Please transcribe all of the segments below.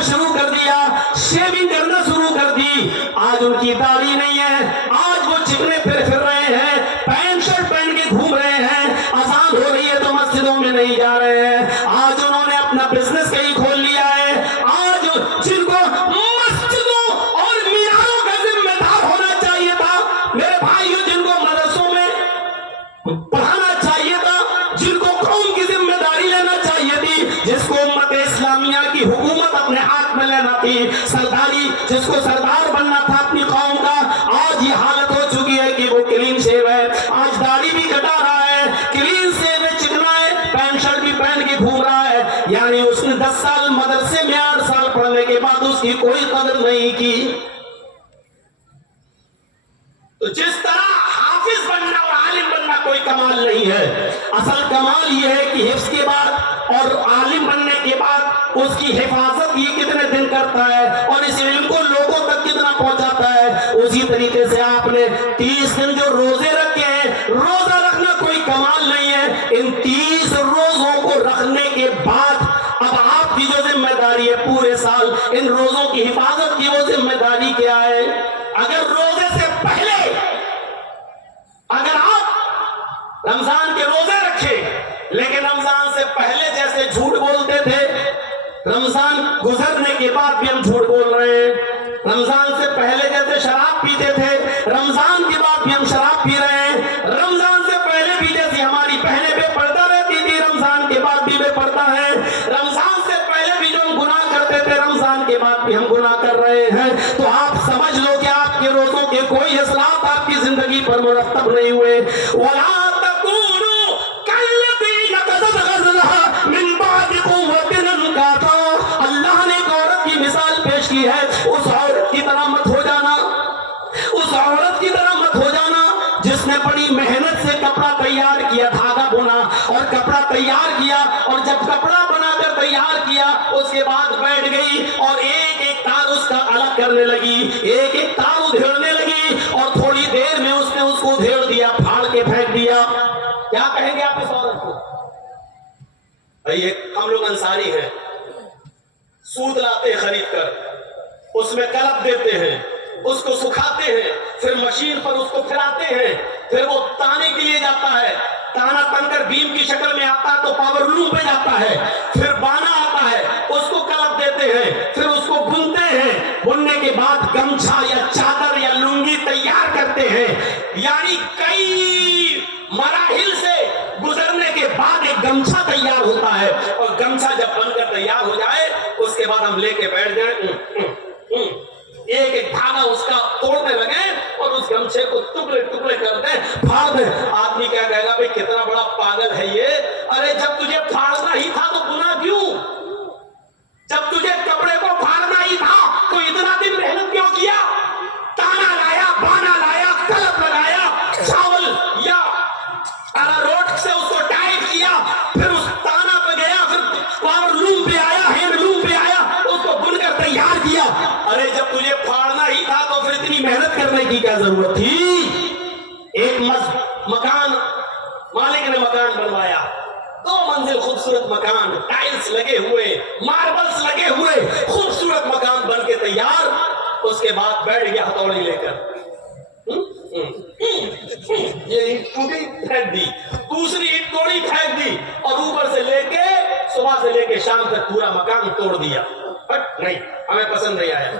کرنا شروع کر دیا, شیونگ کرنا شروع کر دی. آج ان کی داڑھی نہیں ہے, آج وہ چکنے پھر رہے ہیں, پینٹ شرٹ پہن کے گھوم رہے ہیں. اذان ہو رہی ہے تو مسجدوں میں نہیں جا رہے ہیں. آج انہوں نے اپنا بزنس کہیں کھول لیا ہے. آج جن کو مسجدوں اور میناروں کا ذمہ دار ہونا چاہیے تھا, میرے بھائیوں, جن کو مدرسوں میں پڑھانا چاہیے تھا, جن کو قوم کی ذمہ داری لینا چاہیے تھی, جس کو امت اسلامیہ کی حکومت اپنے ہاتھ میں لینا تھی, سرداری جس کو سردار بننا تھا اپنی قوم کا, آج یہ حالت ہو چکی ہے کہ وہ کلین شیو ہے, آج داڑھی بھی کٹا رہا ہے, کلین شیو ہے, چکنا ہے, پینٹ شرٹ بھی پہن کے گھوم رہا ہے. یعنی اس نے 10 سال مدرسے میں 8 سال پڑھنے کے بعد اس کی کوئی قدر نہیں کی. تو جس طرح حافظ بننا اور عالم بننا کوئی کمال نہیں ہے, اصل کمال یہ ہے کہ حفظ کے بعد اور عالم بننے کے بعد اس کی حفاظت یہ کتنے دن کرتا ہے اور اس علم کو لوگوں تک کتنا پہنچاتا ہے. اسی طریقے سے آپ نے 30 دن جو روزے رکھے ہیں, روزہ رکھنا کوئی کمال نہیں ہے. ان 30 روزوں کو رکھنے کے بعد اب آپ کی جو ذمہ داری ہے پورے سال ان روزوں کی حفاظت کی, وہ ذمہ داری کیا ہے؟ اگر روزے سے پہلے اگر آپ رمضان کے روزے رکھے لیکن رمضان سے پہلے جیسے جھوٹ بولتے تھے, رمضان گزرنے کے بعد بھی ہم جھوٹ بول رہے ہیں. رمضان سے پہلے جیسے شراب پیتے تھے, رمضان کے بعد بھی ہم شراب پی رہے ہیں. رمضان سے پہلے بھی جیسی ہماری بہنیں بے پردہ رہتی تھی, رمضان کے بعد بھی بے پردہ ہیں. رمضان سے پہلے بھی جو ہم گناہ کرتے تھے, رمضان کے بعد بھی ہم گناہ کر رہے ہیں. تو آپ سمجھ لو کہ آپ کے روزوں کے کوئی اثرات آپ کی زندگی پر مرتب نہیں ہوئے. وَلَا تَكُونُوا كَالَّذِينَ كَسَبَتْ غَزْلَهَا مِن بَعْدِ قُوَّةٍ أَنكَاثًا. اللہ نے ایک عورت کی مثال پیش کی ہے, اس عورت کی طرح مت ہو جانا, اس عورت کی طرح مت ہو جانا جس نے بڑی محنت سے کپڑا تیار کیا, دھاگا بنا اور کپڑا تیار کیا, اور جب کپڑا بنا کر تیار کیا اس کے بعد بیٹھ گئی اور ایک ایک تار اس کا الگ کرنے لگی, ایک ایک تار ادھیڑنے لگی, اور تھوڑی دیر میں اس نے اس کو ادھیڑ دیا, پھاڑ کے پھینک دیا. کیا کہیں گے آپ اس عورت کو؟ بھائی ہم لوگ انصاری ہیں, سود لاتے خرید کر, اس میں کلپ دیتے ہیں, اس کو سکھاتے ہیں, پھر مشین پر اس کو پھراتے ہیں, پھر وہ تانے کے لیے جاتا ہے, تانا تن کر بیم کی شکل میں آتا ہے تو پاور لوم پہ جاتا ہے, پھر بانا آتا ہے, اس کو کلپ دیتے ہیں, پھر اس کو بنتے ہیں, بننے کے بعد گمچھا یا چادر یا لنگی تیار کرتے ہیں. یعنی کئی مراحل سے گزرنے کے بعد ایک گمچھا تیار ہوتا ہے, اور گمچھا جب بن کر تیار ہو جائے اس کے بعد ہم لے کے بیٹھ جائیں, ایک ایک دھاگا اس کا توڑنے لگے اور اس گمچھے کو ٹکڑے ٹکڑے کر دیں, پھاڑ دیں. آدمی کیا کہے گا, بھئی کتنا بڑا پاگل ہے یہ, ارے جب تجھے پھاڑنا ہی تھا تو گناہ کیوں؟ جب تجھے کپڑے کو پھاڑنا ہی تھا تو اتنا دن محنت کیوں کیا؟ تانا لایا, بانا لایا, کلپ لگایا, چاول یا روٹ سے اس کو ٹائٹ کیا, پھر اس تانا پہ گیا, پھر پاور لوم پہ آیا, ہینڈ لوم پہ آیا, اس کو بن کر تیار کیا. ارے جب تجھے پھاڑنا ہی تھا تو پھر اتنی محنت کرنے کی کیا ضرورت تھی؟ ایک مکان مالک نے مکان بنوایا, 2 منزل خوبصورت مکان, ٹائلز لگے ہوئے, ماربلز لگے ہوئے, خوبصورت مکان بن کے تیار. اس کے بعد بیٹھ گیا ہتھوڑی لے کر, یہ اینٹ ٹوٹی پھینک دی, دوسری اینٹ توڑی پھینک دی, اور اوپر سے لے کے صبح سے لے کے شام تک پورا مکان توڑ دیا. بٹ نہیں, ہمیں پسند نہیں آیا.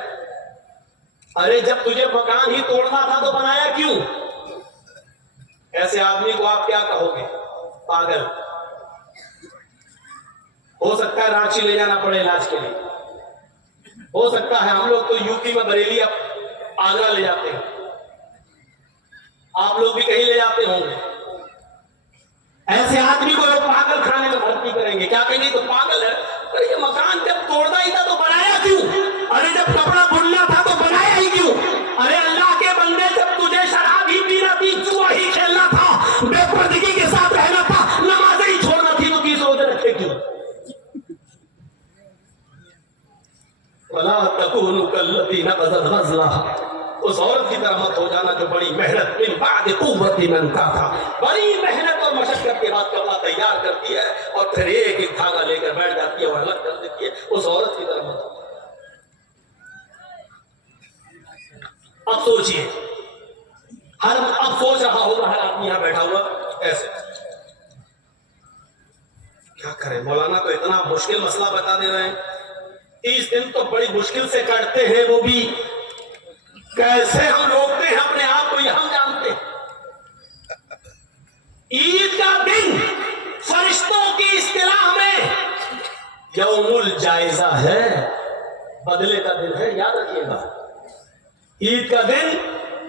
ارے جب تجھے مکان ہی توڑنا تھا تو بنایا کیوں؟ ایسے آدمی کو آپ کیا کہو گے؟ پاگل. ہو سکتا ہے رانچی لے جانا پڑے علاج کے لیے, ہو سکتا ہے. ہم لوگ تو یو پی میں بریلی, اب آگرہ لے جاتے ہیں, آپ لوگ بھی کہیں لے جاتے ہوں گے. ایسے آدمی کو لوگ پاگل کھانے میں بھرتی کریں گے, کیا کہیں گے تو پاگل ہے. ارے یہ مکان جب توڑنا ہی تھا تو بنایا کیوں؟ ارے جب کپڑا بننا تھا تو بنایا ہی کیوں؟ ارے اللہ کے بندے, جب تجھے شراب ہی پینا تھی, جوا ہی کھیلنا تھا, بے پردگی کے ساتھ رہنا تھا, نمازیں ہی چھوڑنا تھی, تو 30 روزے رکھے کیوں؟ وَلَا تَكُونُوا كَالَّتِي نَقَضَتْ غَزْلَهَا. اس عورت کی طرح مت ہو جانا جو بڑی محنت من بعد قوت انکاثا, بڑی محنت اور مشقت کے بعد کپڑا تیار کرتی ہے اور پھر ایک ایک دھاگا لے کر بیٹھ جاتی ہے اور الگ کر دیتی ہے. اس عورت کی طرح مت ہو. اب سوچئے، اب سوچ رہا ہوگا ہر آدمی یہاں بیٹھا ہوا ایسے کیا کرے، مولانا تو اتنا مشکل مسئلہ بتا دے رہے ہیں، 30 دن تو بڑی مشکل سے کٹتے ہیں، وہ بھی کیسے ہم روکتے ہیں اپنے آپ کو یہ ہم جانتے ہیں۔ عید کا دن فرشتوں کی اصطلاح میں یوم الجائزہ ہے، بدلے کا دن ہے، یاد رکھیے گا۔ عید کا دن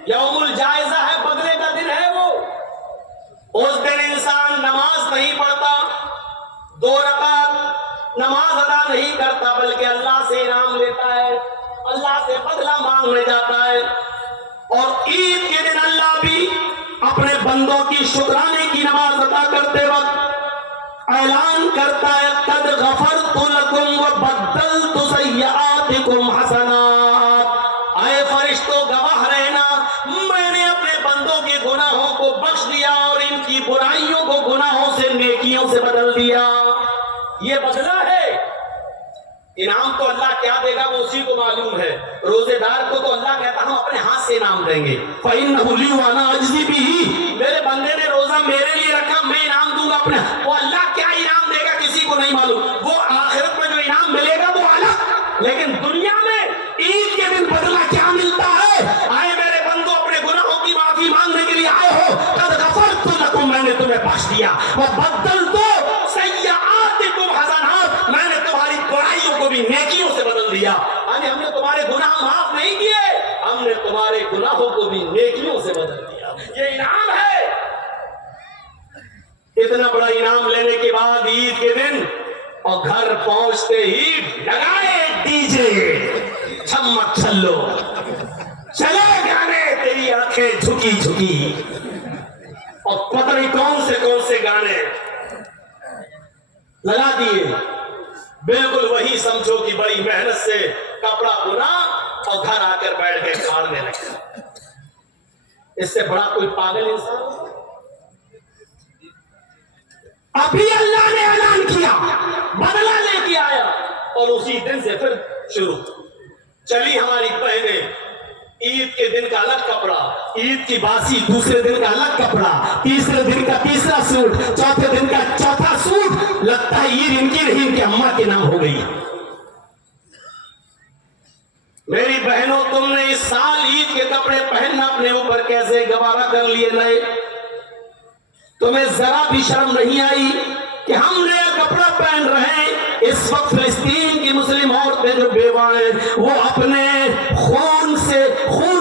یوم الجائزہ ہے، بدلے کا دن ہے وہ۔ اس دن انسان نماز نہیں پڑھتا، 2 رکعت نماز ادا نہیں کرتا، بلکہ اللہ سے انعام لیتا ہے، اللہ سے بدلہ مانگنے جاتا ہے۔ اور عید کے دن اللہ بھی اپنے بندوں کی شکرانے کی نماز ادا کرتے وقت اعلان کرتا ہے قد غفرت لکم وبدلت سیئاتکم حسنات، اے فرشتوں گواہ رہنا، میں نے اپنے بندوں کے گناہوں کو بخش دیا اور ان کی برائیوں کو گناہوں سے نیکیوں سے بدل دیا۔ یہ بدلہ ہے۔ انعام تو اللہ کیا دے گا وہ اسی کو معلوم ہے۔ روزے دار کو تو اللہ کہتا ہم اپنے ہاتھ سے انعام دیں گے، فَإِنَّهُ لِي وَأَنَا أَجْزِي بِهِ، میرے بندے نے روزہ میرے لیے رکھا، میں انعام دوں گا اپنے۔ وہ اللہ کیا انعام دے گا کسی کو نہیں معلوم، وہ آخرت میں جو انعام ملے گا وہ الگ، لیکن دنیا میں عید کے دن بدلہ کیا ملتا ہے؟ آئے میرے بندوں اپنے گناہوں کی معافی مانگنے کے لیے آئے ہو، قد غفرت لکم، میں نے تمہیں بخش دیا، وبدلت سیئاتکم حسنات، میں نے تمہاری برائیوں کو بھی نیکیوں سے بدل دیا۔ یعنی ہم نے تمہارے گناہ معاف نہیں کیے، ہم نے تمہارے گناہوں کو بھی نیکیوں سے بدل دیا۔ یہ انعام ہے۔ اتنا بڑا انعام لینے کے بعد عید کے دن اور گھر پہنچتے ہی لگائے ڈی جے، چھمک چھلو، چلے گانے، تیری آنکھیں جھکی جھکی، اور پتہ نہیں کون سے گانے لگا دیے۔ بالکل وہی سمجھو کہ بڑی محنت سے کپڑا بنا اور گھر آ کر بیٹھ کے کھاڑنے لگے۔ اس سے بڑا کوئی پاگل انسان؟ ابھی اللہ نے اعلان کیا، بدلہ لے کے آیا، اور اسی دن سے پھر شروع چلی ہماری بہنیں۔ عید کے دن کا الگ کپڑا، عید کی باسی دوسرے دن کا الگ کپڑا، تیسرے دن کا تیسرا سوٹ، چوتھے دن کا چوتھا سوٹ۔ لگتا ہے عید ان کی نہیں، ان کے اماں کے نام ہو گئی۔ میری بہنوں، تم نے اس سال عید کے کپڑے پہننا اپنے اوپر کیسے گوارا کر لیے نئے؟ تمہیں ذرا بھی شرم نہیں آئی کہ ہم نیا کپڑا پہن رہے ہیں؟ اس وقت فلسطین کی مسلم عورتیں جو بیوہ ہیں وہ اپنے خون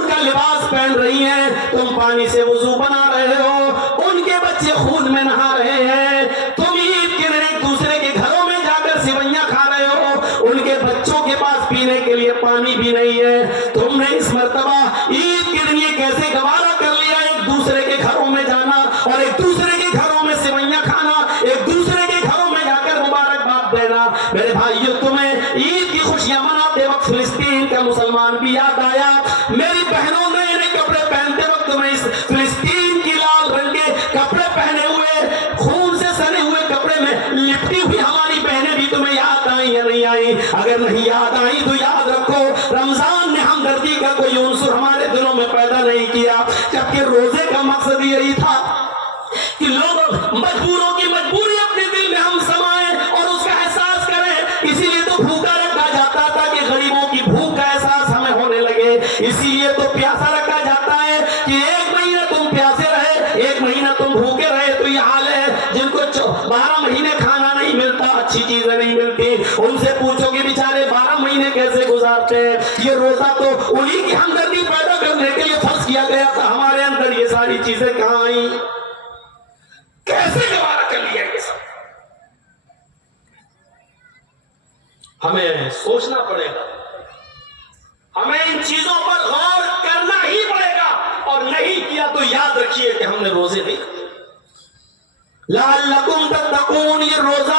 کا لباس پہن رہی ہیں، تم پانی سے وضو بنا رہے ہو، ان کے بچے خون میں نہا رہے ہیں، تم عید کے دن ایک دوسرے کے گھروں میں جا کر سوئیاں کھا رہے ہو، ان کے بچوں کے پاس پینے کے لیے پانی بھی نہیں ہے۔ تم نے اس مرتبہ عید کے دن یہ کیسے گوارا کر لیا ایک دوسرے کے گھروں میں جانا اور ایک دوسرے کے گھروں میں سوئیاں کھانا، ایک دوسرے کے گھروں میں جا کر مبارکباد دینا؟ میرے بھائیو، تمہیں عید کی خوشیاں مناتے وقت فلسطین کا مسلمان بھی یاد آیا؟ میری بہنوں، نئے نئے کپڑے پہنتے وقت تمہیں اس فلسطین کی لال رنگ کے کپڑے پہنے ہوئے، خون سے سنے ہوئے کپڑے میں لپٹی ہوئی ہماری بہنیں بھی تمہیں یاد آئیں یا نہیں آئیں؟ اگر نہیں یاد آئیں تو یاد رکھو، رمضان نے ہمدردی کا کوئی عنصر ہمارے دلوں میں پیدا نہیں کیا، جبکہ روزے کا مقصد یہی تھا کہ لوگ مجبوروں کی مجبوری اپنے دل میں ہم سمائیں اور اس کا احساس کریں۔ اسی لیے تو بھوکا رکھا جاتا تھا کہ غریبوں کی بھوک کا احساس ہمیں ہونے لگے، اسی لیے تو پیاسا رکھا جاتا ہے کہ 1 مہینہ تم پیاسے رہے، 1 مہینہ تم بھوکے رہے۔ تو یہ حال ہے جن کو 12 مہینے کھانا نہیں ملتا، اچھی چیزیں نہیں ملتی، ان سے پوچھو کہ بیچارے 12 مہینے کیسے گزارتے ہیں۔ یہ روزہ تو انہی کی ہمدردی پیدا کرنے کے لیے فرض کیا گیا تھا، ہمارے اندر یہ ساری چیزیں کہاں آئیں؟ کیسے گوارا کر لیا یہ سب؟ ہمیں سوچنا پڑے گا، ہمیں ان چیزوں پر غور کرنا ہی پڑے گا، اور نہیں کیا تو یاد رکھیے کہ ہم نے روزے نہیں رکھے۔ لعلکم تتقون، یہ روزہ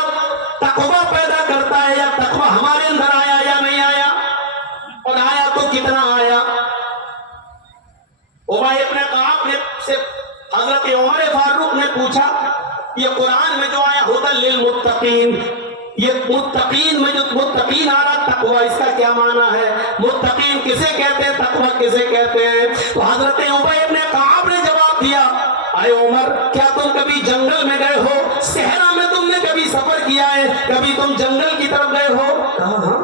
تقویٰ پیدا کرتا ہے، یا تقویٰ ہمارے اندر آیا یا نہیں آیا؟ اور آیا تو کتنا آیا؟ ابی ابن کعب نے سے حضرت عمر فاروق نے پوچھا، یہ قرآن میں جو آیا ہدی للمتقین، یہ متقین میں جو متقین آ رہا تقوی اس کا کیا معنی ہے؟ متقین کسے کہتے ہیں؟ تقوی کسے کہتے ہیں؟ تو حضرت ابی ابن کعب نے جواب دیا، اے عمر کیا تم کبھی جنگل میں گئے ہو؟ صحرا میں تم نے کبھی سفر کیا ہے؟ کبھی تم جنگل کی طرف گئے ہو؟ کہا ہاں،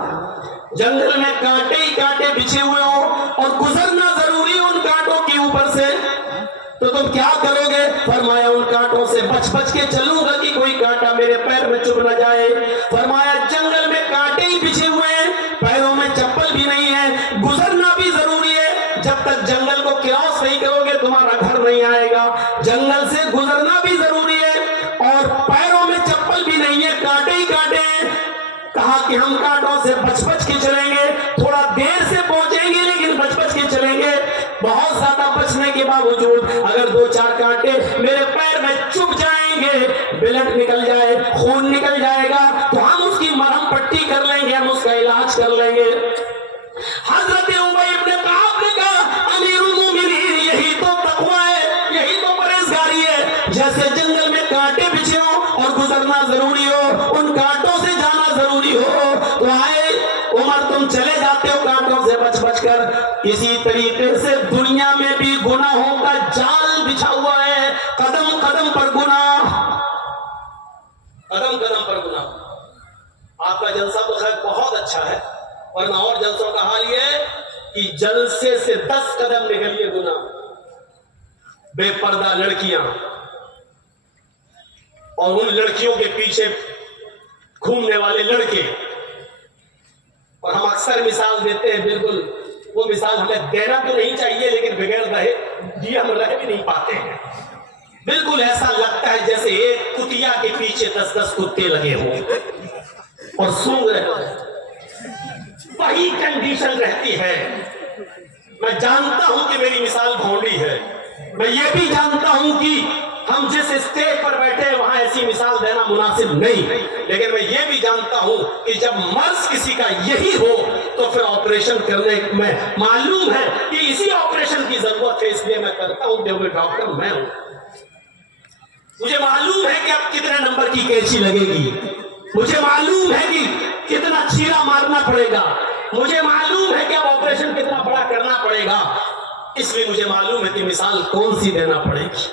جنگل میں کانٹے ہی کانٹے بچھے ہوئے ہوں اور گزرنا ضروری ان کانٹوں کے اوپر سے، تو تم کیا کرو گے؟ فرمایا ان کانٹوں سے بچ بچ کے چلوں گا کہ کوئی کانٹا میرے پیر میں چبھ نہ جائے۔ فرمایا جنگل میں کانٹے ہی بچھے ہوئے ہیں، پیروں میں چپل بھی نہیں ہے، گزرنا بھی ضروری ہے، جب تک جنگل کو کراس نہیں کرو گے تمہارا گھر نہیں آئے گا، جنگل سے گزرنا بھی ضروری ہے اور پیروں میں چپل بھی نہیں ہے، کانٹے ہی کانٹے ہیں۔ کہا کہ ہم کانٹوں سے بچ بچ کے چلیں گے، تھوڑا دیر سے پہنچیں گے لیکن بچ بچ کے چلیں گے۔ بہت زیادہ بچنے کے باوجود اگر 2-4 کانٹے میرے پیر میں چبھ جائیں گے، بلڈ نکل جائے، خون نکل جائے گا، تو ہم اس کی مرہم پٹی کر لیں گے، ہم اس کا علاج کر لیں گے۔ حضرت ابی ابن کعب نے کہا امیر المومنین یہی تو تقوی ہے، یہی تو پرہیزگاری ہے، جیسے جنگل میں کانٹے بچھے ہوں اور گزرنا ضروری ہو، ان کانٹوں سے جانا ضروری ہو، تو آئے عمر تم چلے جاتے ہو کانٹوں سے بچ بچ کر، اسی طریقے سے دنیا میں بھی گناہوں کا جال بچھا ہوا ہے، قدم قدم پر گناہ، قدم قدم پر گناہ۔ آپ کا جلسہ تو خیر بہت اچھا ہے، ورنہ اور جلسوں کا حال یہ ہے کہ جلسے سے 10 قدم نکلیے گناہ، بے پردہ لڑکیاں اور ان لڑکیوں کے پیچھے گھومنے والے لڑکے، اور ہم اکثر مثال دیتے ہیں، بالکل وہ مثال ہمیں دینا تو نہیں چاہیے لیکن بغیر رہے جی ہم رہ بھی نہیں پاتے ہیں، بالکل ایسا لگتا ہے جیسے ایک کتیا کے پیچھے 10 کتے لگے ہوں اور سونگ رہے ہیں، وہی کنڈیشن رہتی ہے۔ میں جانتا ہوں کہ میری مثال بھونڈی ہے، میں یہ بھی جانتا ہوں کہ ہم جس اسٹیج پر بیٹھے وہاں ایسی مثال دینا مناسب نہیں، لیکن میں یہ بھی جانتا ہوں کہ جب مرض کسی کا یہی ہو تو پھر آپریشن کرنے میں معلوم ہے کہ اسی آپریشن کی ضرورت ہے، اس لیے میں کرتا ہوں کہ وہ ڈاکٹر میں ہوں، مجھے معلوم ہے کہ اب کتنے نمبر کی کینچی لگے گی، مجھے معلوم ہے کہ کتنا چیرا مارنا پڑے گا، مجھے معلوم ہے کہ اب آپریشن کتنا بڑا کرنا پڑے گا، اس لیے مجھے معلوم ہے کہ مثال کون سی دینا پڑے گی۔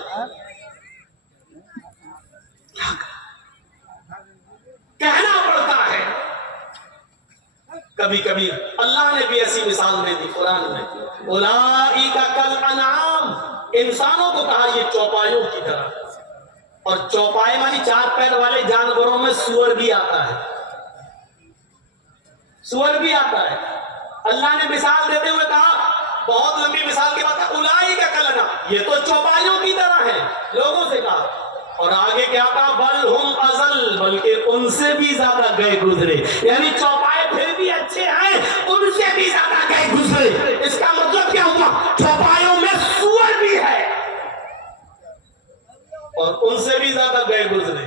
کہنا پڑتا ہے، کبھی کبھی اللہ نے بھی ایسی مثال دے دی قرآن میں، اولئک کالانعام، انسانوں کو کہا یہ چوپایوں کی طرح، اور چوپائے مانی 4 پیر والے جانوروں میں سور بھی آتا ہے، سور بھی آتا ہے۔ اللہ نے مثال دیتے ہوئے کہا، بہت لمبی مثال کے بعد، اولئک کالانعام، یہ تو چوپایوں کی طرح ہے، لوگوں سے کہا، اور آگے کیا کہا، بل ہم اضل، بلکہ ان سے بھی زیادہ گئے گزرے، یعنی چوپائے پھر بھی اچھے ہیں، ان سے بھی زیادہ گئے گزرے۔ اس کا مطلب کیا ہوا؟ چوپایوں میں سور بھی ہے اور ان سے بھی زیادہ گئے گزرے،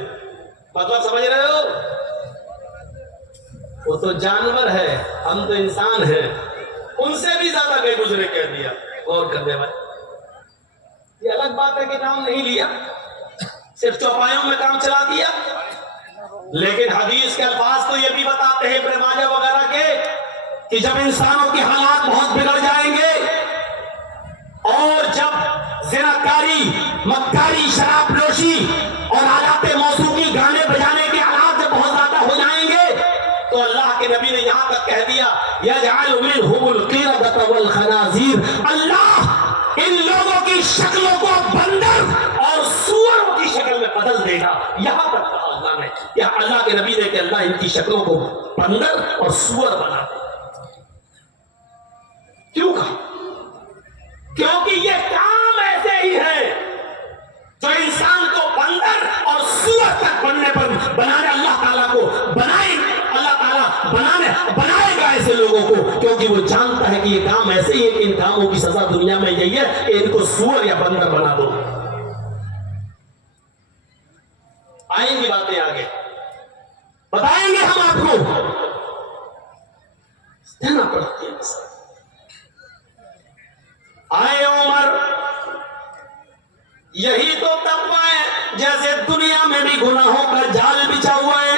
مطلب سمجھ رہے ہو؟ وہ تو جانور ہے، ہم تو انسان ہیں، ان سے بھی زیادہ گئے گزرے کہہ دیا۔ غور کرنے والے، یہ الگ بات ہے کہ نام نہیں لیا، صرف چوپایوں میں کام چلا دیا، لیکن حدیث کے الفاظ تو یہ بھی بتاتے ہیں ابن ماجہ وغیرہ کے کہ جب انسانوں کے حالات بہت بگڑ جائیں گے اور جب زناکاری، مکاری، شراب نوشی اور آلات موسیقی، گانے بجانے کے حالات جب بہت زیادہ ہو جائیں گے تو اللہ کے نبی نے یہاں تک کہہ دیا، یجعل منہم القردۃ والخنازیر، اللہ ان لوگوں کی شکلوں کو بندر اور سوروں کی شکل میں بدل دے گا۔ یہاں تک کہا اللہ نے، یا اللہ کے نبی نے کہ اللہ ان کی شکلوں کو بندر اور سور بنا دے گا۔ کیوں کہا؟ کیونکہ یہ کام ایسے ہی ہے جو انسان کو بندر اور سور تک بننے پر بنانے، اللہ تعالیٰ کو بنائے، اللہ تعالیٰ بنائے گا ایسے لوگوں کو، کیونکہ وہ جانتا ہے کہ یہ کام ایسے ہی ہے کہ ان کاموں کی سزا دنیا میں یہی ہے کہ ان کو سور یا بندر بنا دو۔ آئیں گی باتیں آگے، بتائیں گے ہم آپ کو، دینا پڑتی ہے۔ آئے عمر، یہی تو تقویٰ ہے، جیسے دنیا میں بھی گناہوں کا جال بچھا ہوا ہے،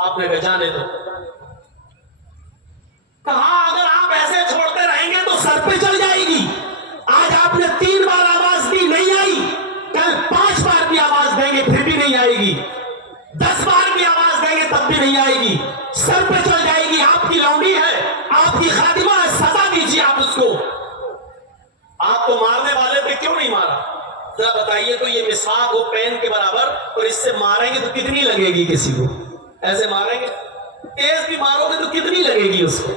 آپ نے کہا جانے دو. کہا اگر آپ ایسے چھوڑتے رہیں گے تو سر پہ چل جائے گی. آج آپ نے 3 بار آواز دی نہیں آئی, کل 5 بار بھی آواز دیں گے پھر بھی نہیں آئے گی, 10 بار بھی آواز دیں گے تب بھی نہیں آئے گی, سر پہ چل جائے گی. آپ کی لونڈی ہے, آپ کی خادمہ ہے, سزا دیجیے آپ اس کو. آپ تو مارنے والے پہ کیوں نہیں مارا؟ ذرا بتائیے تو یہ مسواک ہو پین کے برابر اور اس سے ماریں گے تو کتنی لگے گی کسی کو؟ ایسے ماریں گے, تیز بھی مارو گے تو کتنی لگے گی اس کو؟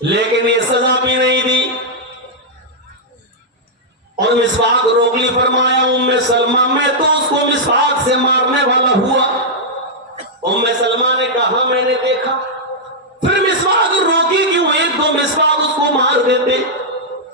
لیکن یہ سزا بھی نہیں دی اور مسواک روک لی. فرمایا ام سلمہ میں تو اس کو مسواک سے مارنے والا ہوا. ام سلمہ نے کہا میں نے دیکھا. پھر مسواک روکی کیوں؟ 1-2 مسواک اس کو مار دیتے.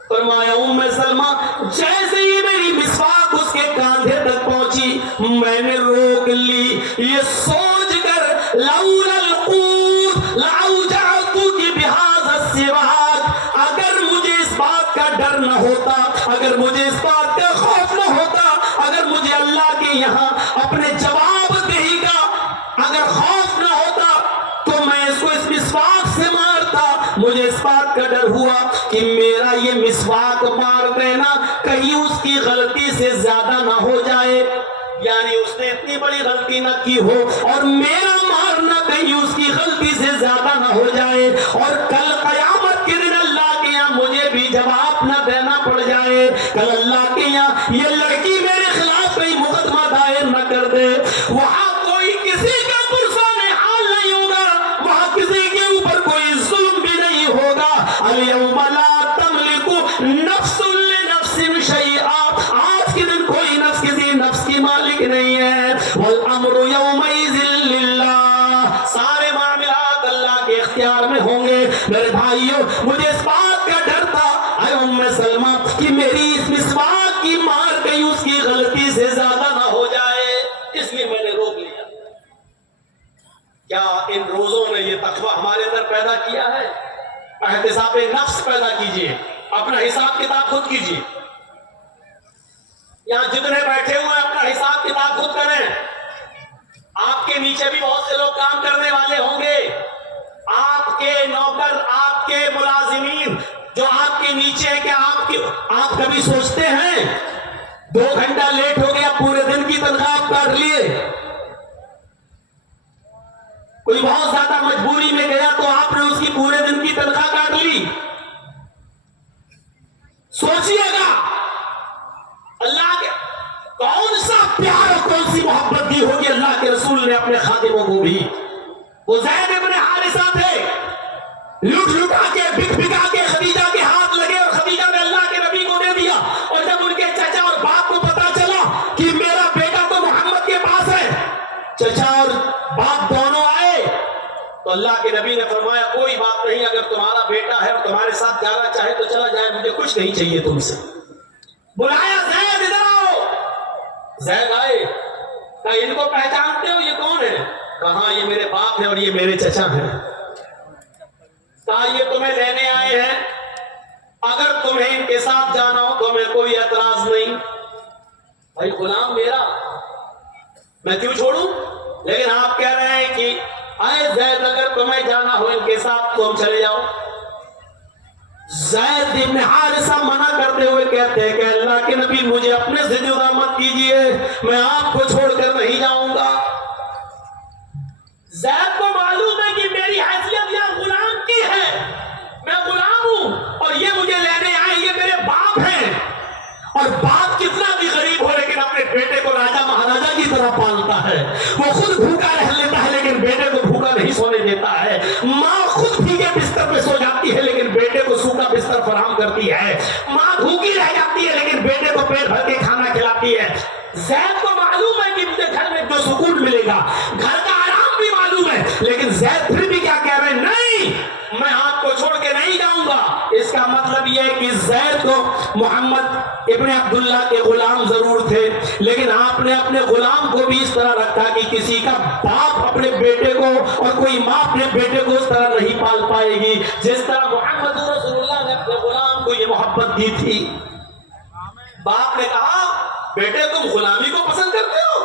فرمایا ام سلمہ جیسے ہی میری مسواک اس کے کاندھے تک پہنچی میں نے روک لی, یہ سوچ کر لولا القوت لاوجعتک بهذا السواک, اگر مجھے اس بات کا ڈر نہ ہوتا, اگر مجھے اس بات کا خوف نہ ہوتا, اگر مجھے اللہ کے یہاں اپنے جواب دہی کا اگر خوف نہ ہوتا تو میں اس کو اس مسواک سے مارتا. مجھے اس بات کا ڈر ہوا کہ میرا یہ مسواک مار دینا کہیں اس کی غلطی سے زیادہ نہ ہو جائے, یعنی اس نے اتنی بڑی غلطی نہ کی ہو اور میرا مارنا کہیں اس کی غلطی سے زیادہ نہ ہو جائے اور کل قیامت کے دن اللہ کے یہاں مجھے بھی جواب نہ دینا پڑ جائے. کل اللہ کے یہاں یہ لڑکی میرے خلاف کوئی مقدمہ دائر نہ کر دے, وہاں کوئی کسی کا پرسان حال نہیں ہوگا, وہاں کسی کے اوپر کوئی ظلم بھی نہیں ہوگا. الیوم لا تملک نفس لنفس شیئا, آج کے دن کوئی نفس کسی نفس کی مالک نہیں ہے. والامر یومئذ للہ, سارے معاملات اللہ کے اختیار میں ہوں گے. میرے بھائیوں مجھے اس بات کا ڈر تھا اے ام سلمہ کہ میری اس مسواک کی مار کہیں اس کی غلطی سے زیادہ نہ ہو جائے, اس لیے میں نے روک لیا. کیا ان روزوں نے یہ تقوی ہمارے اندر پیدا کیا ہے؟ احتساب نفس پیدا کیجئے, اپنا حساب کتاب خود کیجئے. یہاں جتنے بیٹھے ہوئے ہیں اپنا حساب کتاب خود کریں. آپ کے نیچے بھی بہت سے لوگ کام کرنے والے ہوں گے, آپ کے نوکر, آپ کے ملازمین جو آپ کے نیچے ہیں. کیا آپ کبھی سوچتے ہیں 2 گھنٹہ لیٹ ہو گیا پورے دن کی تنخواہ آپ کاٹ لیے؟ کوئی بہت زیادہ مجبوری میں گیا تو آپ نے اس کی پورے دن کی تنخواہ کاٹ لی. سوچئے گا اللہ کے کون سا پیار اور کون سی محبت دی ہوگی اللہ کے رسول نے اپنے خادموں کو بھی. وہ زید ابن حارثہ تھے, لٹ لٹا کے بک بکا کے خدیجہ کے ہاتھ لگے اور خدیجہ نے اللہ کے نبی کو دے دیا. اور جب ان کے چچا اور باپ کو پتا چلا کہ میرا بیٹا تو محمد کے پاس ہے, چچا اور باپ دونوں آئے تو اللہ کے نبی نے فرمایا کوئی بات نہیں, اگر تمہارا بیٹا ہے اور تمہارے ساتھ جانا چاہے تو چلا جائے, مجھے کچھ نہیں چاہیے تم سے. بلایا زید ادھر آؤ. زید آئے, کہا ان کو پہچانتے ہو, یہ کون ہے؟ کہا یہ میرے باپ ہیں اور یہ میرے چچا ہیں. کہا یہ تمہیں لینے آئے ہیں, اگر تمہیں ان کے ساتھ جانا ہو تو ہمیں کوئی اعتراض نہیں. بھائی غلام میرا, میں کیوں چھوڑوں؟ لیکن آپ کہہ رہے ہیں کہ اے زید اگر تمہیں جانا ہو ان کے ساتھ تو ہم چلے جاؤ. زید ابن حارثہ منع کرتے ہوئے کہتے ہیں کہ اللہ کے نبی مجھے اپنے سے جدا مت کیجئے, میں آپ کو چھوڑ کر نہیں جاؤں گا. زید کو معلوم ہے کہ میری حیثیت یہاں غلام کی ہے, میں غلام ہوں اور یہ مجھے لینے آئے, یہ میرے باپ ہیں. اور باپ کتنا بھی غریب ہو لیکن اپنے بیٹے کو راجا مہاراجا کی طرح پالتا ہے. وہ خود بھوکا رہ لیتا ہے لیکن بیٹے کو بھوکا نہیں سونے دیتا ہے. ماں خود بھیگے بستر پہ سو جاتی ہے لیکن بیٹے کو سوکھا بستر فراہم کرتی ہے. ماں بھوکی رہ جاتی ہے لیکن بیٹے کو پیٹ بھر کے کھانا کھلاتی ہے. زید کو معلوم ہے کہ مجھے گھر میں جو سکون ملے گا, گھر کا آرام بھی معلوم ہے, لیکن زید پھر بھی کیا کہہ رہے ہیں, نہیں میں آپ کو چھوڑ کے نہیں جاؤں گا. اس کا مطلب یہ ہے کہ زید کو محمد ابن عبداللہ کے غلام ضرور تھے, لیکن آپ نے اپنے غلام کو بھی اس طرح رکھا کہ کسی کا باپ اپنے بیٹے کو اور کوئی ماں اپنے بیٹے کو اس طرح نہیں پال پائے گی جس طرح محمد رسول اللہ نے اپنے غلام کو یہ محبت دی تھی. باپ نے کہا بیٹے تم غلامی کو پسند کرتے ہو,